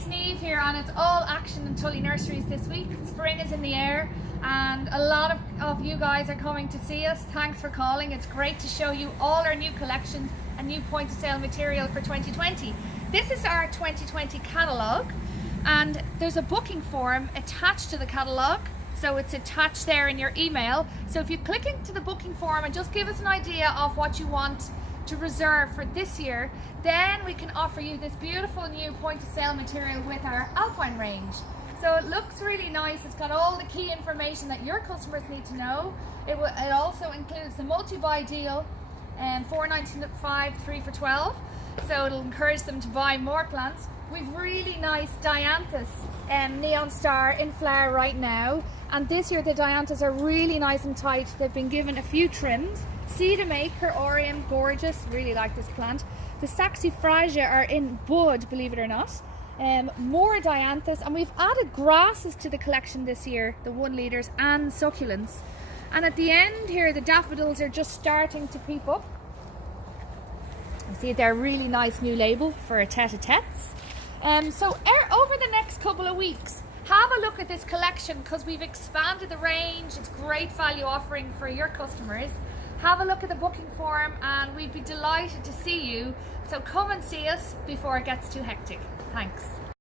it's Niamh here, and it's all action in Tully Nurseries this week. Spring is in the air and a lot of you guys are coming to see us. Thanks for calling. It's great to show you all our new collections and new point of sale material for 2020. This is our 2020 catalogue, and there's a booking form attached to the catalogue. So it's attached there in your email. So if you click into the booking form and just give us an idea of what you want to reserve for this year, then we can offer you this beautiful new point of sale material with our Alpine range. So it looks really nice. It's got all the key information that your customers need to know. It also includes the multi-buy deal, $4.95, 3 for $12. So it'll encourage them to buy more plants. We've really nice dianthus neon star in flower right now, and this year the dianthus are really nice and tight. They've been given a few trims. Cedar Maker Orium, gorgeous, really like this plant. The saxifraga are in bud, believe it or not. More dianthus, and we've added grasses to the collection this year, the 1 litres and succulents. And at the end here, the daffodils are just starting to peep up. You see they're really nice new label for tete-a-tetes. So over the next couple of weeks, have a look at this collection because we've expanded the range. It's great value offering for your customers. Have a look at the booking form and we'd be delighted to see you. So come and see us before it gets too hectic. Thanks.